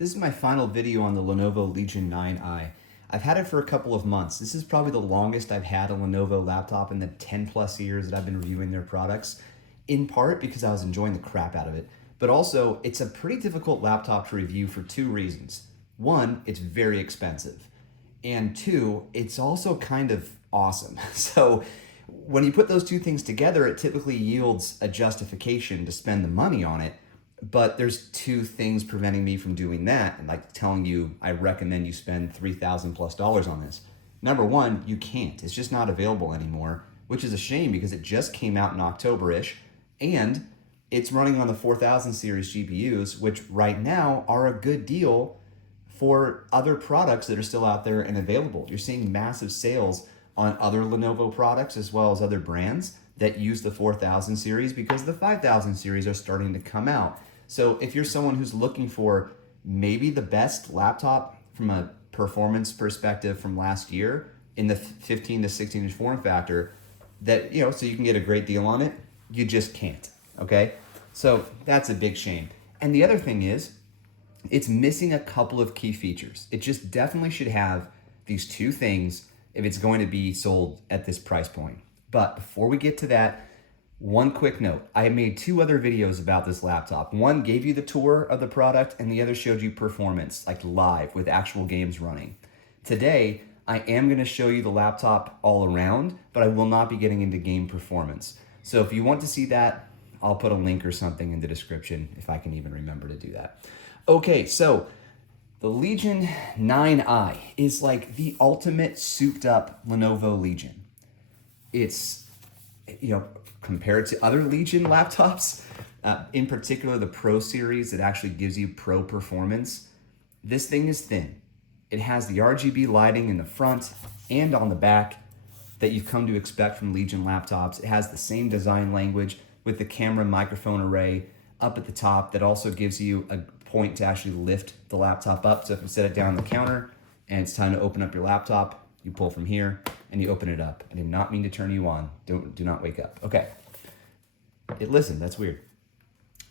This is my final video on the Lenovo Legion 9i. I've had it for a couple of months. This is probably the longest I've had a Lenovo laptop in the 10 plus years that I've been reviewing their products, in part because I was enjoying the crap out of it, but also it's a pretty difficult laptop to review for two reasons. One, it's very expensive, and two, it's also kind of awesome. So when you put those two things together, it typically yields a justification to spend the money on it. But there's two things preventing me from doing that, and like telling you I recommend you spend $3,000+ on this. Number one, you can't. It's just not available anymore, which is a shame because it just came out in October-ish, and it's running on the 4000 series GPUs, which right now are a good deal for other products that are still out there and available. You're seeing massive sales on other Lenovo products as well as other brands that use the 4000 series because the 5000 series are starting to come out. So if you're someone who's looking for maybe the best laptop from a performance perspective from last year in the 15 to 16 inch form factor, that, you know, so you can get a great deal on it, you just can't, okay? So that's a big shame. And the other thing is, it's missing a couple of key features. It just definitely should have these two things if it's going to be sold at this price point. But before we get to that, one quick note. I made two other videos about this laptop. One gave you the tour of the product and the other showed you performance, like live with actual games running. Today, I am gonna show you the laptop all around, but I will not be getting into game performance. So if you want to see that, I'll put a link or something in the description if I can even remember to do that. Okay, so the Legion 9i is like the ultimate souped up Lenovo Legion. It's, you know, compared to other Legion laptops, in particular the Pro series that actually gives you pro performance, this thing is thin. It has the RGB lighting in the front and on the back that you've come to expect from Legion laptops. It has the same design language with the camera microphone array up at the top that also gives you a point to actually lift the laptop up. So if you set it down on the counter and it's time to open up your laptop, you pull from here and you open it up. I did not mean to turn you on. Do not wake up. Okay. Listen, that's weird.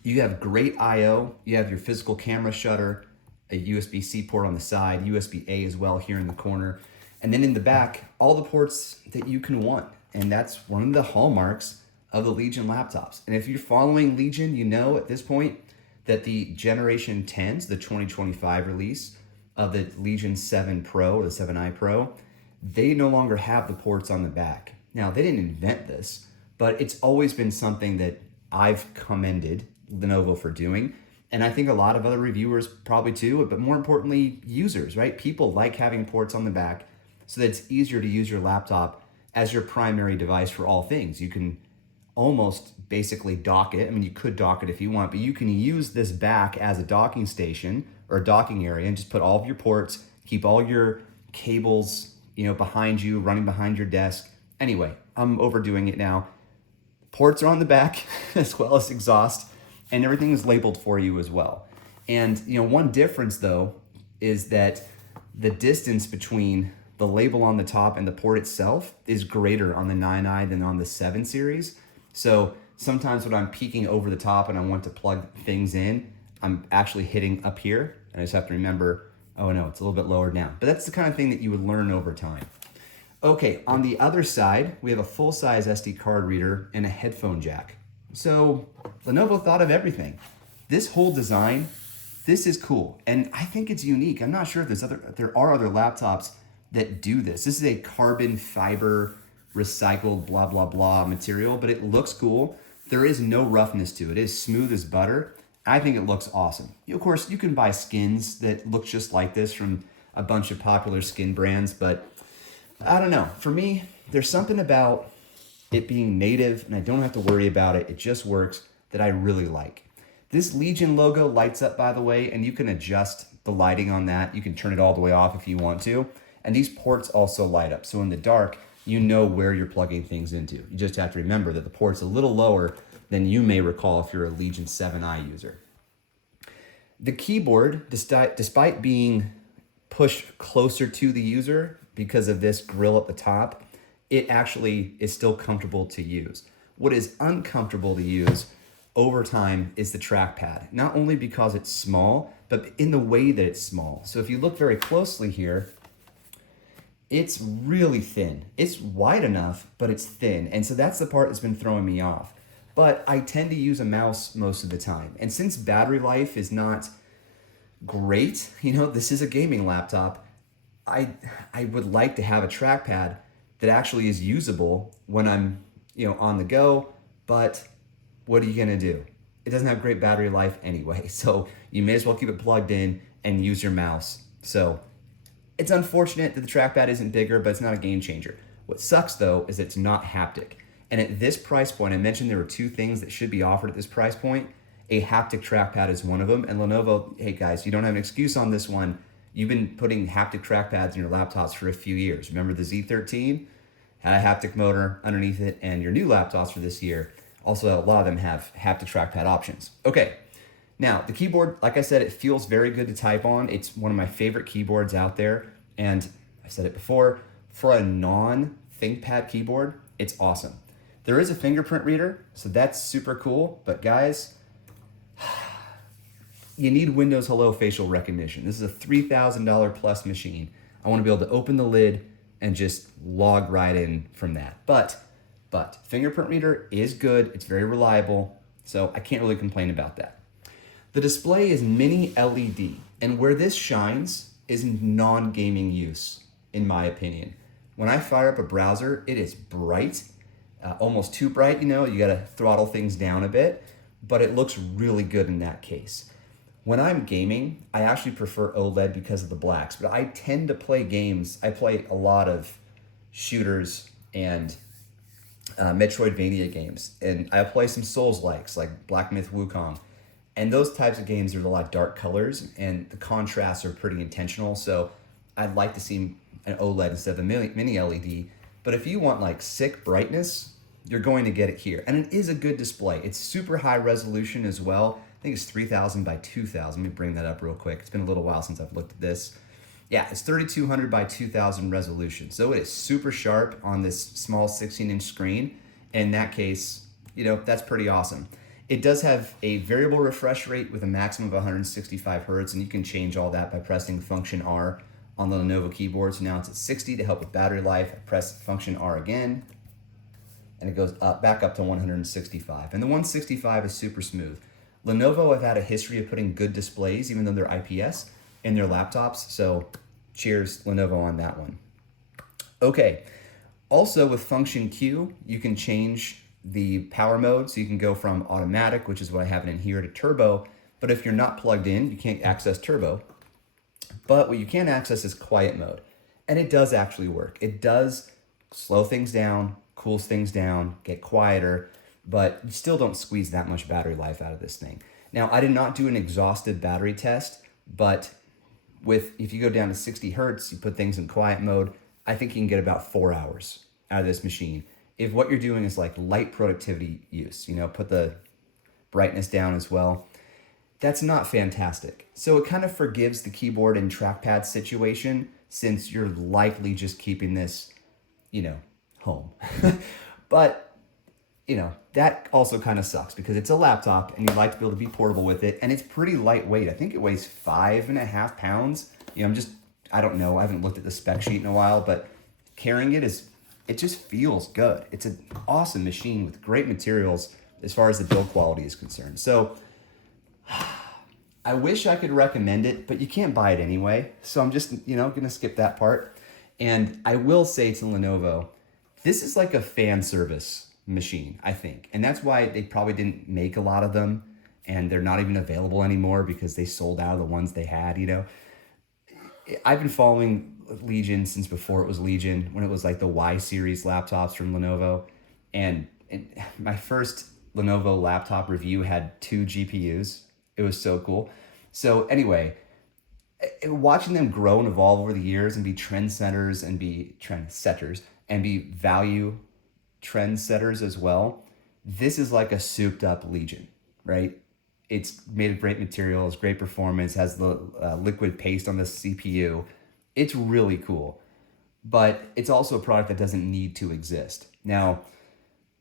You have great I/O. You have your physical camera shutter, a USB-C port on the side, USB-A as well here in the corner. And then in the back, all the ports that you can want. And that's one of the hallmarks of the Legion laptops. And if you're following Legion, you know at this point that the Generation 10s, the 2025 release of the Legion 7 Pro, or the 7i Pro, they no longer have the ports on the back. Now, they didn't invent this, but it's always been something that I've commended Lenovo for doing. And I think a lot of other reviewers probably too, but more importantly, users, right? People like having ports on the back so that it's easier to use your laptop as your primary device for all things. You can almost basically dock it. I mean, you could dock it if you want, but you can use this back as a docking station or a docking area and just put all of your ports, keep all your cables, you know, behind you, running behind your desk. Anyway, I'm overdoing it now. Ports are on the back as well as exhaust, and everything is labeled for you as well. And, you know, one difference though is that the distance between the label on the top and the port itself is greater on the 9i than on the 7 series. So sometimes when I'm peeking over the top and I want to plug things in, I'm actually hitting up here, and I just have to remember, oh no, it's a little bit lower down. But that's the kind of thing that you would learn over time. Okay, on the other side, we have a full-size SD card reader and a headphone jack. So Lenovo thought of everything. This whole design, this is cool, and I think it's unique. I'm not sure if there are other laptops that do this. This is a carbon fiber recycled blah, blah, blah material, but it looks cool. There is no roughness to it. It is smooth as butter. I think it looks awesome. Of course, you can buy skins that look just like this from a bunch of popular skin brands, but I don't know. For me, there's something about it being native and I don't have to worry about it. It just works that I really like. This Legion logo lights up, by the way, and you can adjust the lighting on that. You can turn it all the way off if you want to. And these ports also light up. So in the dark, you know where you're plugging things into. You just have to remember that the port's a little lower than you may recall if you're a Legion 7i user. The keyboard, despite being pushed closer to the user because of this grill at the top, it actually is still comfortable to use. What is uncomfortable to use over time is the trackpad. Not only because it's small, but in the way that it's small. So if you look very closely here, it's really thin. It's wide enough, but it's thin. And so that's the part that's been throwing me off. But I tend to use a mouse most of the time. And since battery life is not great, this is a gaming laptop, I would like to have a trackpad that actually is usable when I'm, on the go, but what are you gonna do? It doesn't have great battery life anyway, so you may as well keep it plugged in and use your mouse. So it's unfortunate that the trackpad isn't bigger, but it's not a game changer. What sucks though is it's not haptic. And at this price point, I mentioned there were two things that should be offered at this price point. A haptic trackpad is one of them. And Lenovo, hey guys, you don't have an excuse on this one. You've been putting haptic trackpads in your laptops for a few years. Remember the Z13 had a haptic motor underneath it, and your new laptops for this year, also a lot of them have haptic trackpad options. Okay, now the keyboard, like I said, it feels very good to type on. It's one of my favorite keyboards out there. And I said it before, for a non-ThinkPad keyboard, it's awesome. There is a fingerprint reader, so that's super cool. But guys, you need Windows Hello facial recognition. This is a $3,000 plus machine. I want to be able to open the lid and just log right in from that. But fingerprint reader is good. It's very reliable, so I can't really complain about that. The display is mini LED, and where this shines is non-gaming use, in my opinion. When I fire up a browser, it is bright, almost too bright, you gotta throttle things down a bit, but it looks really good in that case. When I'm gaming, I actually prefer OLED because of the blacks, but I tend to play games. I play a lot of shooters and Metroidvania games, and I play some Souls-likes like Black Myth Wukong. And those types of games are a lot of dark colors, and the contrasts are pretty intentional. So I'd like to see an OLED instead of a mini LED. But if you want like sick brightness, you're going to get it here. And it is a good display. It's super high resolution as well. I think it's 3000 by 2000. Let me bring that up real quick. It's been a little while since I've looked at this. Yeah, it's 3200 by 2000 resolution. So it is super sharp on this small 16-inch screen. And in that case, that's pretty awesome. It does have a variable refresh rate with a maximum of 165 hertz, and you can change all that by pressing Function R on the Lenovo keyboard. So now it's at 60 to help with battery life. I press Function R again, and it goes back up to 165. And the 165 is super smooth. Lenovo have had a history of putting good displays, even though they're IPS, in their laptops. So cheers, Lenovo, on that one. Okay, also with Function Q, you can change the power mode. So you can go from automatic, which is what I have in here, to turbo. But if you're not plugged in, you can't access turbo. But what you can access is quiet mode. And it does actually work. It does slow things down, cools things down, get quieter, but you still don't squeeze that much battery life out of this thing. Now, I did not do an exhaustive battery test, but if you go down to 60 hertz, you put things in quiet mode, I think you can get about 4 hours out of this machine. If what you're doing is like light productivity use, put the brightness down as well, that's not fantastic. So it kind of forgives the keyboard and trackpad situation, since you're likely just keeping this, home. But, that also kind of sucks because it's a laptop and you'd like to be able to be portable with it. And it's pretty lightweight. I think it weighs 5.5 pounds. I don't know. I haven't looked at the spec sheet in a while, but carrying it just feels good. It's an awesome machine with great materials as far as the build quality is concerned. So I wish I could recommend it, but you can't buy it anyway. So I'm just, going to skip that part. And I will say to Lenovo, this is like a fan service machine, I think. And that's why they probably didn't make a lot of them, and they're not even available anymore because they sold out of the ones they had, I've been following Legion since before it was Legion, when it was like the Y series laptops from Lenovo. And my first Lenovo laptop review had 2 GPUs. It was so cool. So anyway, watching them grow and evolve over the years and be trendsetters and be value trendsetters as well, this is like a souped up Legion, right? It's made of great materials, great performance, has the liquid paste on the CPU. It's really cool, but it's also a product that doesn't need to exist. Now,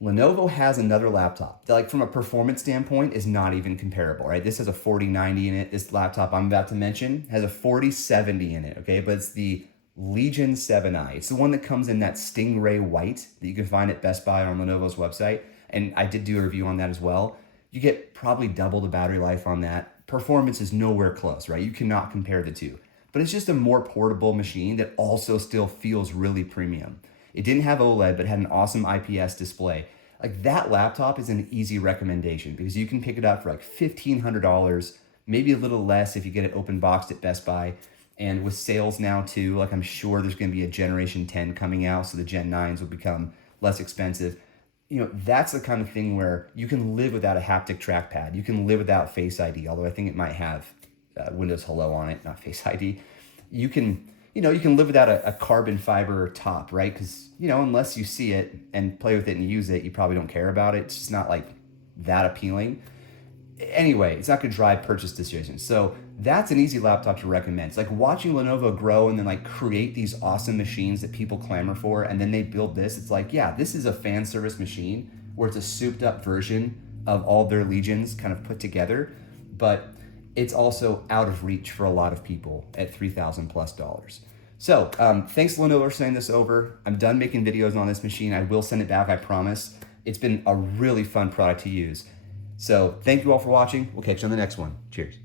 Lenovo has another laptop that, like, from a performance standpoint is not even comparable, right? This has a 4090 in it. This laptop I'm about to mention has a 4070 in it, okay? But it's the Legion 7i. It's the one that comes in that Stingray white that you can find at Best Buy on Lenovo's website. And I did do a review on that as well. You get probably double the battery life on that. Performance is nowhere close, right? You cannot compare the two. But it's just a more portable machine that also still feels really premium. It didn't have OLED, but had an awesome IPS display. Like, that laptop is an easy recommendation because you can pick it up for like $1,500, maybe a little less if you get it open boxed at Best Buy. And with sales now too, like, I'm sure there's going to be a Generation 10 coming out, so the Gen 9s will become less expensive. You know, that's the kind of thing where you can live without a haptic trackpad. You can live without Face ID, although I think it might have Windows Hello on it, not Face ID. You can, you know, you can live without a carbon fiber top, right? Because, you know, unless you see it and play with it and use it, you probably don't care about it. It's just not like that appealing. Anyway, it's not going to drive purchase decisions. So that's an easy laptop to recommend. It's like watching Lenovo grow and then like create these awesome machines that people clamor for, and then they build this. It's like, yeah, this is a fan service machine where it's a souped up version of all their Legions kind of put together, but it's also out of reach for a lot of people at $3,000+. So thanks Lenovo for sending this over. I'm done making videos on this machine. I will send it back, I promise. It's been a really fun product to use. So thank you all for watching. We'll catch you on the next one. Cheers.